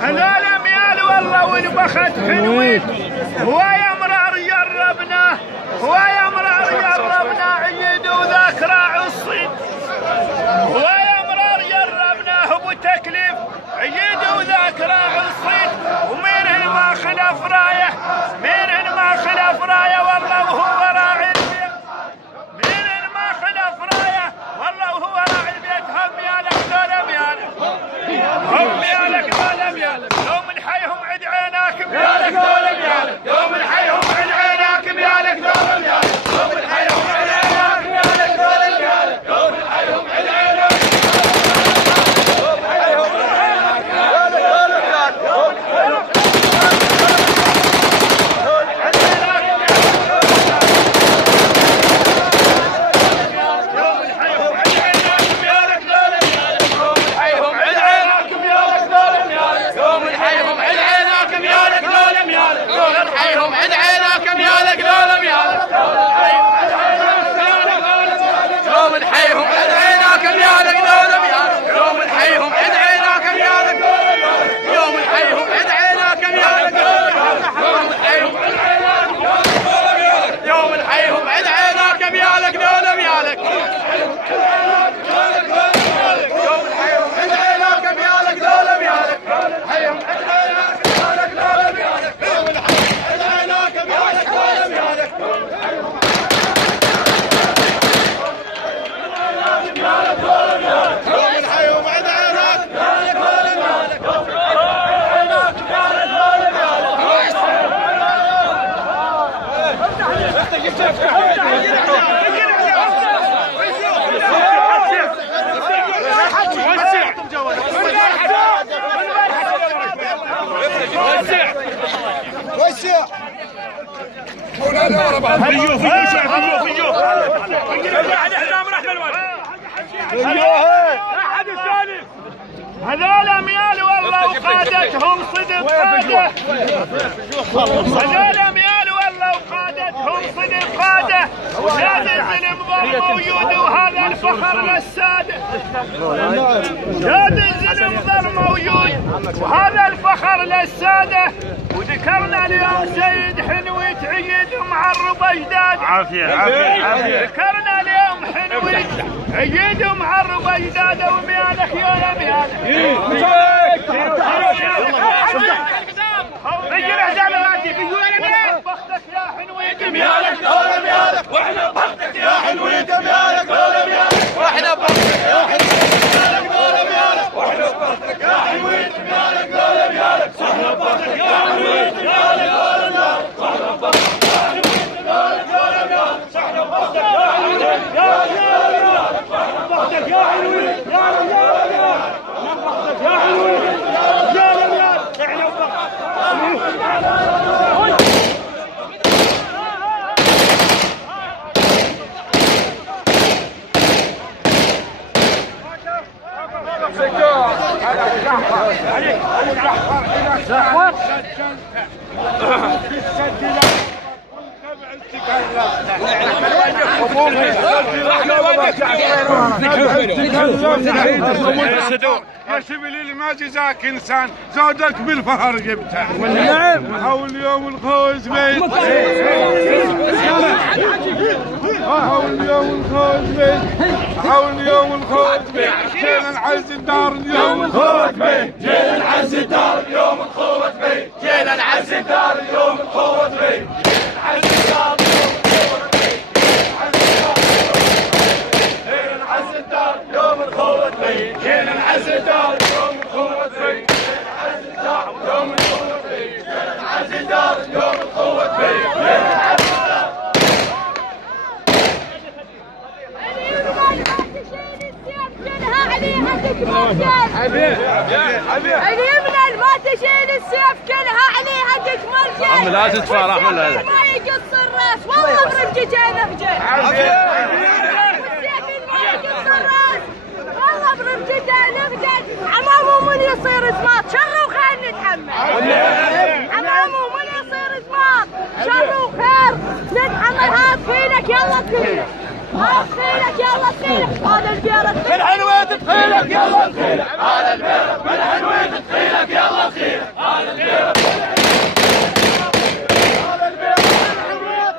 هذول اميال والله ونبخت حلوين. هو يا مرار جربنا، هو يا مرار جربنا عيد وذاكرة الصيد. هو يا مرار جربنا ابو تكليف عيد وذاكرة الصيد. ومين ما خلف رايه، مين ما خلف رايه والله وهو راعي البيت. مين ما خلف رايه والله وهو راعي البيت. هم يالك دول ميالك، هم ميالك دول ميالك. يوم نحيهم عد عيناك ميالك دول ميالك. يوم نحيهم عد عيناك ميالك دول ميالك. يوم نحيهم عد عيناك ميالك دول ميالك. يوم نحيهم عد عيناك هذول اميال والله وقادتهم صدق قاده. هذول اميال والله وقادتهم صدق قاده. وهذا الزلم ظل موجود وهذا الفخر للساده. هذا الزلم ظل موجود وهذا الفخر للساده. وذكرنا اليوم سيد حنويت عيد معرب اجداد. عافيه عافيه عافيه. ذكرنا اليوم حنويت عيد معرب اجداد. وميالك يا ميالك. بيجي الحزام الغادي بيقول انا بختك يا حنويت ميالك دول ميالك. واحنا بختك يا حنويت ميالك دول ميالك. واحنا بختك يا حنويت ميالك دول ميالك. واحنا بختك يا حنويت ميالك دول ميالك. واحنا بختك يا حنويت ميالك دول ميالك. واحنا بختك يا حنويت ميالك دول ميالك. واحنا بختك يا حنويت ميالك دول ميالك. واحنا بختك يا حنويت ميالك دول ميالك. احنا بختك يا حنويت ميالك دول ميالك. احنا يا سبيل ما جزاك انسان زودك بالفخر جبته. نعم حول يوم الخوز بيت. حول يوم الخوز بيت. حول يوم الخوز بيت. جينا نعز الدار اليوم الخوت بيت. جينا نعز الدار اليوم الخوت بيت. جينا نعز الدار اليوم الخوت بيت. جينا نعز الدار يوم الخوت بيت. جينا نعز الدار يدك مرجل اليمنى ما تشيل السيف كلها عليها دك مرجل عم لا تتفارح ولا لا ما يقص الراس والله اضرب جيجانه بجد والسيف ما يقص الراس والله اضرب جيجانه بجد عمامه من يصير زماط شر وخير نتحمل عمامه من يصير زماط شر وخير نتحمل هات فينك يلا تخيلك هات خيلك يلا تخيلك هذا البيرة من حلوة تخيلك يلا تخيلك هذا البيرة من حلوة تخيلك يلا تخيلك هذا البيرة هذا البيرة من حلوة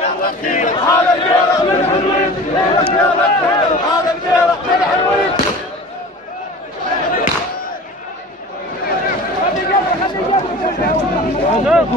يلا تخيلك هذا البيرة من حلوة تخيلك يلا تخيلك هذا البيرة من حلوة